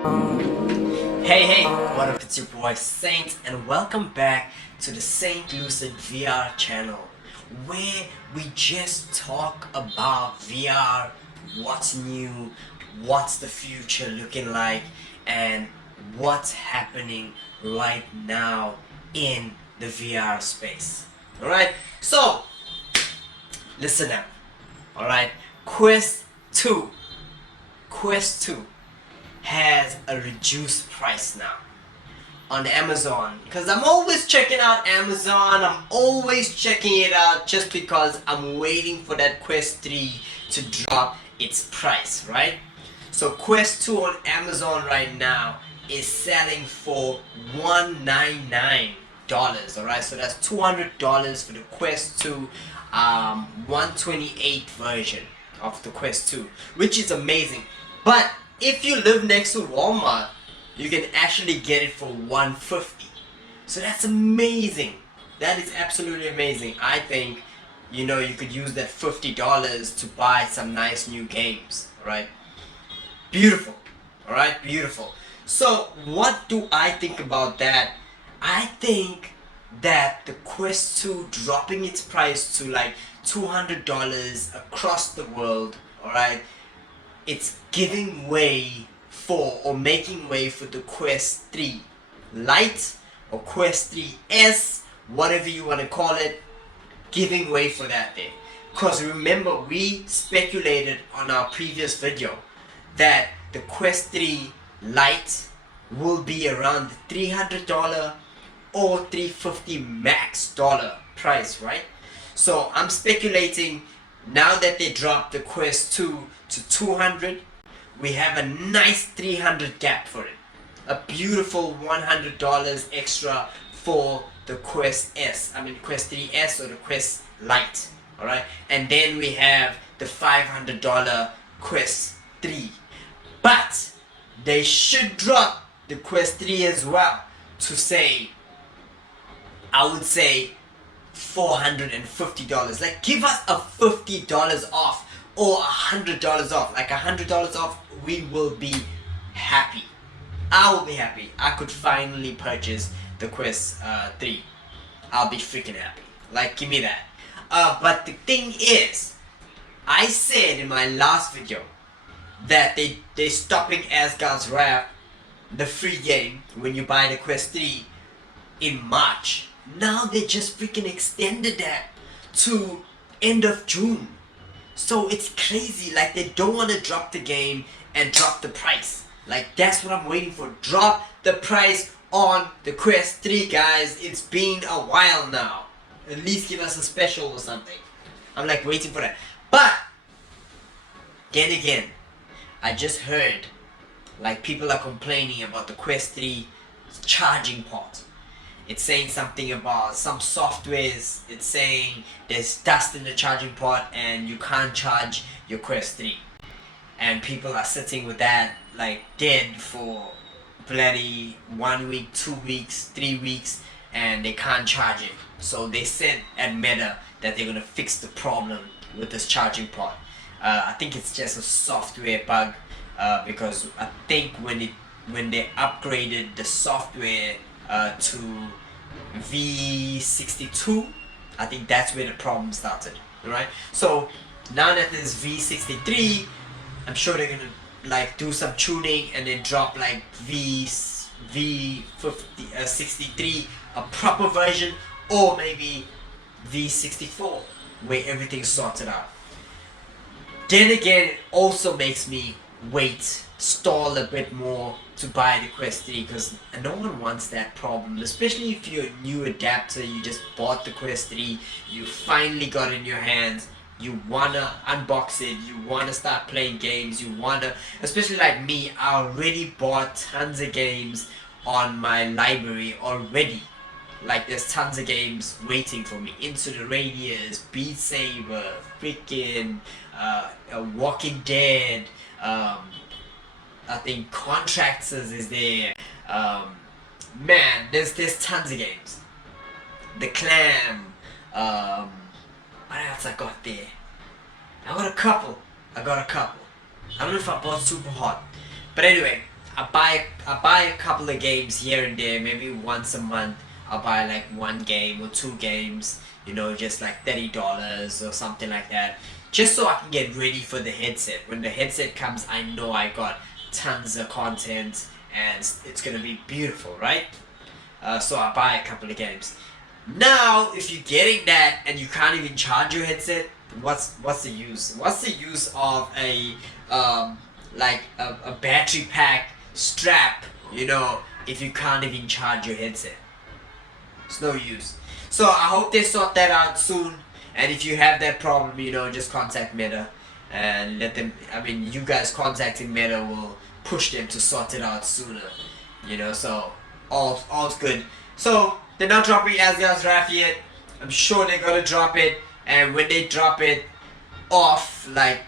Hey, what up? It's your boy Saint, and welcome back to the Saint Lucid VR channel, where we just talk about VR, what's new, what's the future looking like, and what's happening right now in the VR space. Alright, so listen up. Alright, Quest 2. Quest 2 has a reduced price now on Amazon, because I'm always checking out Amazon. I'm always checking it out just because I'm waiting for that Quest 3 to drop its price, right? So Quest 2 on Amazon right now is selling for $199. Alright, so that's $200 for the Quest 2 128 version of the Quest 2, which is amazing. But if you live next to Walmart, you can actually get it for $150. So that's amazing. That is absolutely amazing. I think, you could use that $50 to buy some nice new games, right? Beautiful. Alright, beautiful. So what do I think about that? I think that the Quest 2 dropping its price to like $200 across the world, alright, it's giving way for, or making way for, the Quest 3 Lite or Quest 3S, whatever you want to call it, giving way for that there. Because remember, we speculated on our previous video that the Quest 3 Lite will be around the $300 or $350 max dollar price, right? So I'm speculating now that they dropped the Quest 2 to $200, we have a nice $300 gap for it. A beautiful $100 extra for the Quest 3S or the Quest Lite. Alright? And then we have the $500 Quest 3. But they should drop the Quest 3 as well to say, I would say, $450. Like, give us a $50 off or $100 off. Like $100 off, we will be happy. I will be happy. I could finally purchase the Quest 3. I'll be freaking happy. Like, give me that. But the thing is, I said in my last video that they're stopping Asgard's Wrath, the free game, when you buy the Quest 3 in March. Now they just freaking extended that to end of June. So it's crazy. Like, they don't want to drop the game and drop the price. Like, that's what I'm waiting for. Drop the price on the Quest 3, guys. It's been a while now. At least give us a special or something. I'm like waiting for that. But then again, I just heard like people are complaining about the Quest 3 charging port. It's saying something about some softwares. It's saying there's dust in the charging port and you can't charge your Quest 3. And people are sitting with that like dead for bloody 1 week, 2 weeks, 3 weeks, and they can't charge it. So they said at Meta that they're gonna fix the problem with this charging port. I think it's just a software bug, because I think when they upgraded the software to V62, I think that's where the problem started. Alright, so now that there's V63, I'm sure they're gonna like do some tuning and then drop like V63, a proper version, or maybe V64, where everything's sorted out. Then again, it also makes me stall a bit more to buy the Quest 3, because no one wants that problem, especially if you're a new adapter. You just bought the Quest 3, you finally got it in your hands, you wanna unbox it, you wanna start playing games, you wanna, especially like me, I already bought tons of games on my library already. Like, there's tons of games waiting for me. Into the Radius, Beat Saber, freaking Walking Dead, I think Contractors is there. Man, there's tons of games. The Clam. What else I got there? I got a couple. I don't know if I bought Super Hot. But anyway, I buy a couple of games here and there, maybe once a month. I'll buy like one game or two games, you know, just like $30 or something like that, just so I can get ready for the headset. When the headset comes, I know I got tons of content and it's gonna be beautiful, right? So I buy a couple of games. Now, if you're getting that and you can't even charge your headset, what's the use? What's the use of a a battery pack strap, you know, if you can't even charge your headset? It's no use. So I hope they sort that out soon. And if you have that problem, you know, just contact Meta and let them. I mean, you guys contacting Meta will push them to sort it out sooner. You know, so all's good. So they're not dropping Asgard's Wrath yet. I'm sure they're gonna drop it, and when they drop it off, like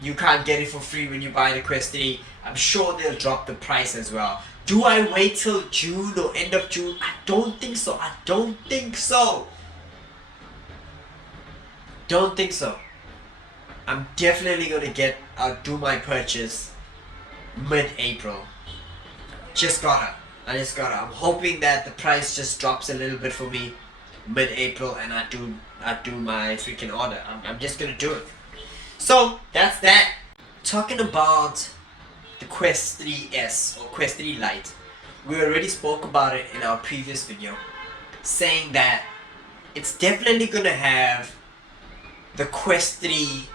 you can't get it for free when you buy the Quest 3. I'm sure they'll drop the price as well. Do I wait till June or end of June? I don't think so. I don't think so. Don't think so. I'm definitely gonna do my purchase mid-April. I just gotta. I'm hoping that the price just drops a little bit for me mid-April, and I do my freaking order. I'm just gonna do it. So that's that. Talking about the Quest 3S or Quest 3 Lite, we already spoke about it in our previous video, saying that it's definitely gonna have the Quest 3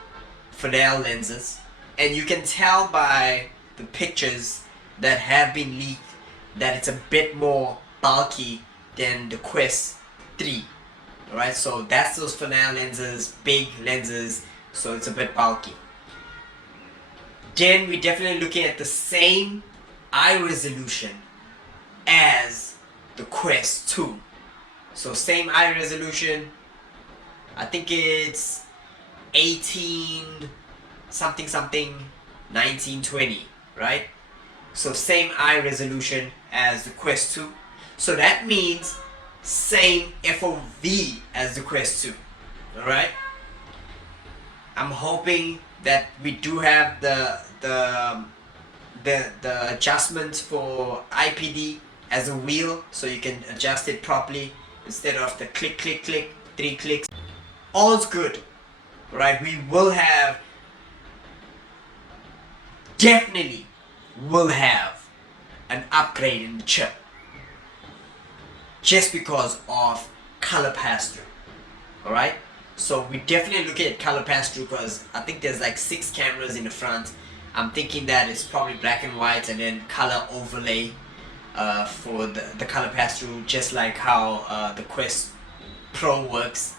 Fresnel lenses, and you can tell by the pictures that have been leaked that it's a bit more bulky than the Quest 3. Alright, so that's those Fresnel lenses, big lenses, so it's a bit bulky. Then we're definitely looking at the same eye resolution as the Quest 2. So same eye resolution, I think it's 18 something 1920, right? So same eye resolution as the Quest 2. So that means same FOV as the Quest 2. Alright? I'm hoping that we do have the adjustment for IPD as a wheel, so you can adjust it properly instead of the click 3 clicks. All's good, right? We will have, definitely will have an upgrade in the chip just because of color pass-through. Alright, so we definitely look at color pass-through because I think there's like 6 cameras in the front. I'm thinking that it's probably black and white and then color overlay for the color pass-through, just like how the Quest Pro works.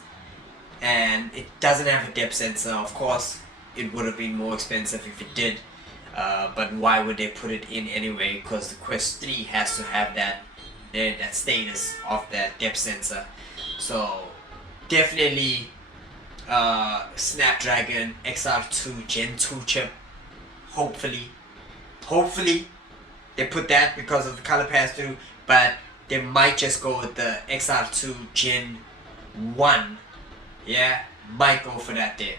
And it doesn't have a depth sensor. Of course it would have been more expensive if it did, but why would they put it in anyway? Because the Quest 3 has to have that status of that depth sensor. So definitely Snapdragon XR2 Gen 2 chip. Hopefully they put that because of the color pass-through, but they might just go with the XR2 Gen 1. Yeah, might go for that there.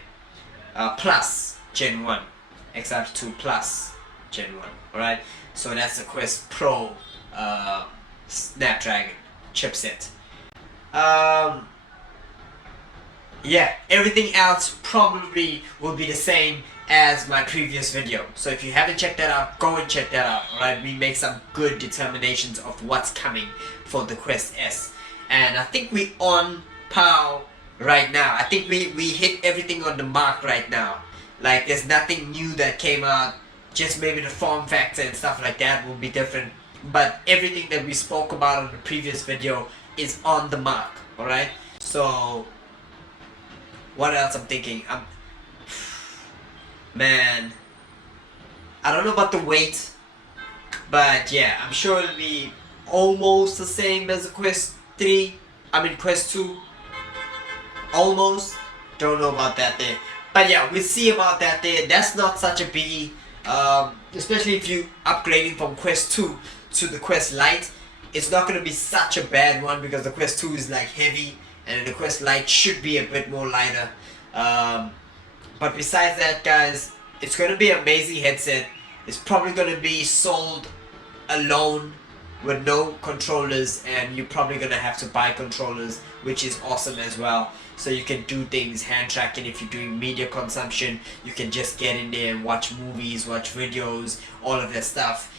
Plus Gen 1. XR2 Plus Gen 1. Alright, so that's the Quest Pro Snapdragon chipset. Yeah, everything else probably will be the same as my previous video. So if you haven't checked that out, go and check that out. Alright, we make some good determinations of what's coming for the Quest S. And I think we on par right now. I think we hit everything on the mark right now. Like there's nothing new that came out. Just maybe the form factor and stuff like that will be different. But everything that we spoke about in the previous video is on the mark. Alright, so what else I'm thinking? Man, I don't know about the weight, but yeah, I'm sure it'll be almost the same as the Quest 3. I mean Quest 2. Almost. Don't know about that there. But yeah, we'll see about that there. That's not such a biggie. Especially if you upgrading from Quest 2 to the Quest Lite. It's not going to be such a bad one because the Quest 2 is like heavy and the Quest Lite should be a bit more lighter. But besides that, guys, it's going to be an amazing headset. It's probably going to be sold alone with no controllers, and you're probably gonna have to buy controllers, which is awesome as well. So you can do things, hand tracking. If you're doing media consumption, you can just get in there and watch movies, watch videos, all of that stuff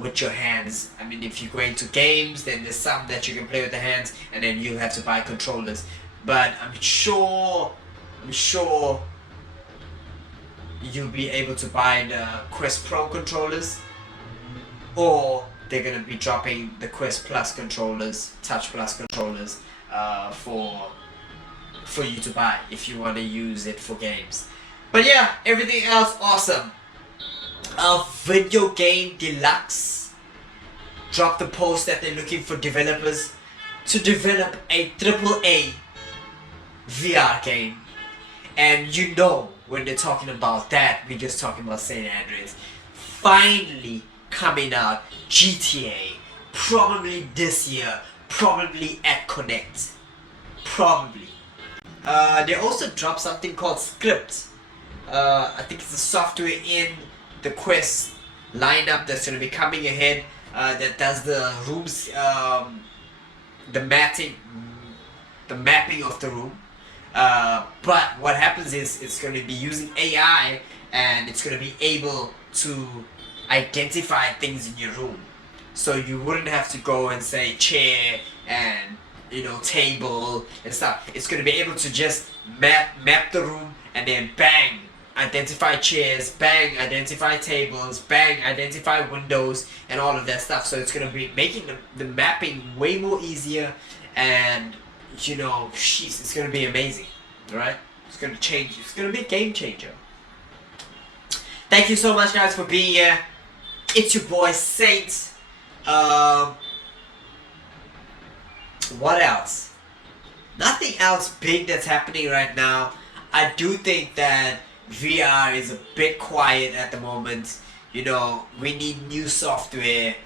with your hands. I mean, if you're going to games, then there's some that you can play with the hands, and then you'll have to buy controllers. But I'm sure you'll be able to buy the Quest Pro controllers, or they're gonna be dropping the Quest Plus controllers, Touch Plus controllers, for you to buy if you want to use it for games. But yeah, everything else awesome. Video Game Deluxe dropped the post that they're looking for developers to develop a AAA VR game. And you know, when they're talking about that, we're just talking about St. Andreas. Finally coming out, GTA, probably this year, probably at Connect, probably. They also dropped something called Script. I think it's a software in the Quest lineup that's going to be coming ahead that does the rooms, the mapping of the room. But what happens is it's going to be using AI, and it's going to be able to identify things in your room. So you wouldn't have to go and say chair and table and stuff. It's going to be able to just map the room, and then bang, identify chairs, bang, identify tables, bang, identify windows, and all of that stuff. So it's going to be making the mapping way more easier, and it's going to be amazing, right? It's going to change. It's going to be a game changer. Thank you so much, guys, for being here. It's your boy Saint. What else? Nothing else big that's happening right now. I do think that VR is a bit quiet at the moment. We need new software.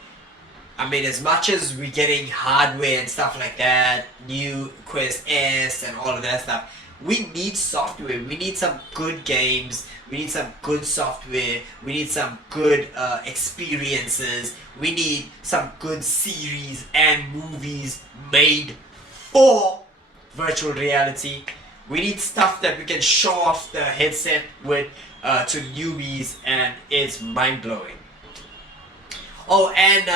I mean, as much as we're getting hardware and stuff like that, new Quest S and all of that stuff, we need software. We need some good games. We need some good software. We need some good experiences. We need some good series and movies made for virtual reality. We need stuff that we can show off the headset with to newbies, and it's mind-blowing. Oh, and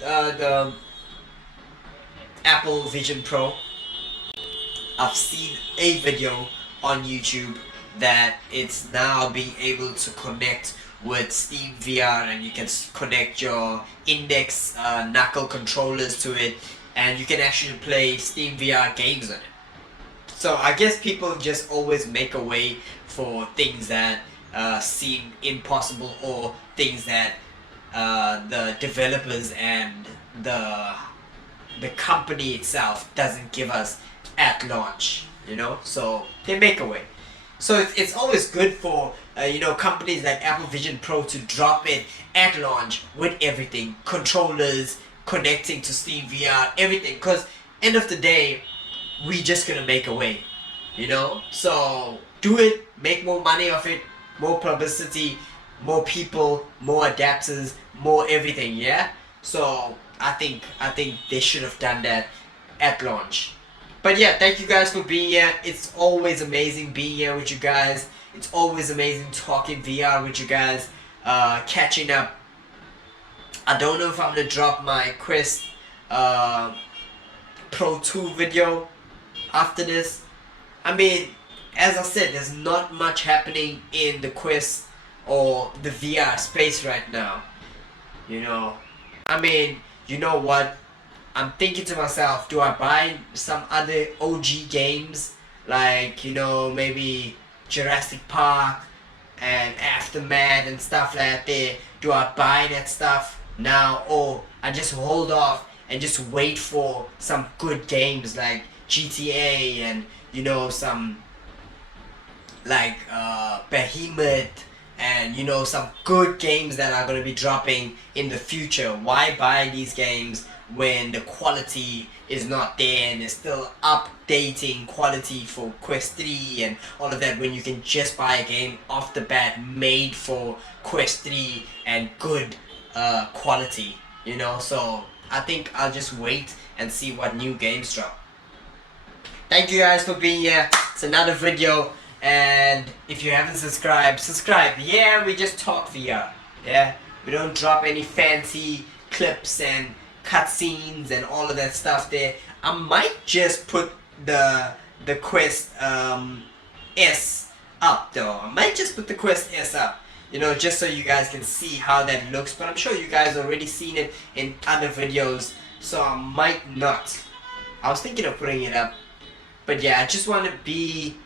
the Apple Vision Pro. I've seen a video on YouTube that it's now being able to connect with Steam VR, and you can connect your index knuckle controllers to it, and you can actually play Steam VR games on it. So I guess people just always make a way for things that seem impossible, or things that the developers and the company itself doesn't give us at launch, so they make a way. So it's always good for companies like Apple Vision Pro to drop it at launch with everything, controllers, connecting to Steam VR, everything, because end of the day, we just gonna make a way, so do it, make more money off it, more publicity, more people, more adapters, more everything. Yeah, so I think they should have done that at launch. But yeah, thank you guys for being here. It's always amazing being here with you guys. It's always amazing talking VR with you guys, catching up. I don't know if I'm gonna drop my Quest Pro 2 video after this. I mean, as I said, there's not much happening in the Quest or the VR space right now. I mean, you know what? I'm thinking to myself, do I buy some other OG games, like, maybe Jurassic Park and Aftermath and stuff like that? Do I buy that stuff now, or I just hold off and just wait for some good games like GTA and, some like Behemoth and, some good games that are going to be dropping in the future? Why buy these games when the quality is not there, and they're still updating quality for Quest 3 and all of that, when you can just buy a game off the bat made for Quest 3 and good quality? you know. So I think I'll just wait and see what new games drop. Thank you guys for being here. It's another video, and if you haven't subscribed, subscribe. Yeah, we just talk VR. Yeah, we don't drop any fancy clips and cutscenes and all of that stuff there. I might just put the Quest S up though. I might just put the Quest S up, you know, just so you guys can see how that looks. But I'm sure you guys already seen it in other videos, so I might not. I was thinking of putting it up, but yeah, I just want to be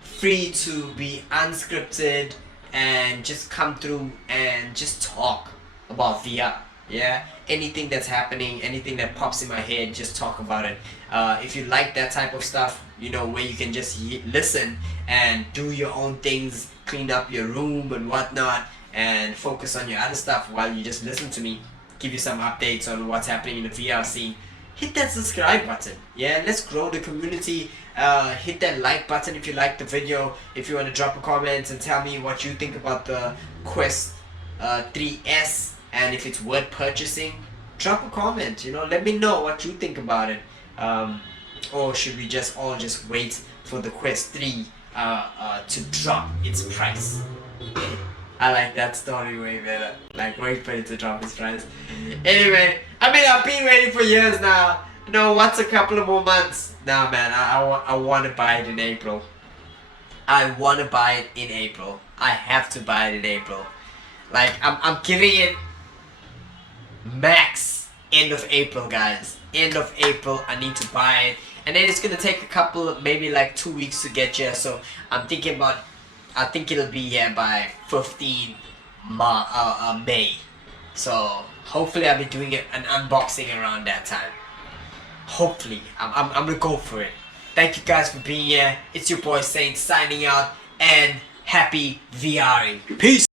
free to be unscripted and just come through and just talk about VR. Yeah, anything that's happening, anything that pops in my head, just talk about it. If you like that type of stuff, you know, where you can just listen and do your own things, clean up your room and whatnot, and focus on your other stuff while you just listen to me, give you some updates on what's happening in the VR scene, hit that subscribe button. Yeah, let's grow the community. Hit that like button if you like the video. If you want to drop a comment and tell me what you think about the Quest 3S, and if it's worth purchasing, drop a comment, you know, let me know what you think about it. Or should we just all just wait for the Quest 3 to drop its price? I like that story way better. Like, wait for it to drop its price. Anyway, I mean, I've been waiting for years now. You know, what's a couple of more months? Nah, man, I want to buy it in April. I want to buy it in April. I have to buy it in April. Like, I'm giving it max end of April, guys. End of April, I need to buy it. And then it's gonna take a couple, maybe like 2 weeks to get here. So I'm thinking about, I think it'll be here by 15 May. So hopefully I'll be doing an unboxing around that time. Hopefully, I'm gonna go for it. Thank you guys for being here. It's your boy Saint signing out, and happy VRing. Peace.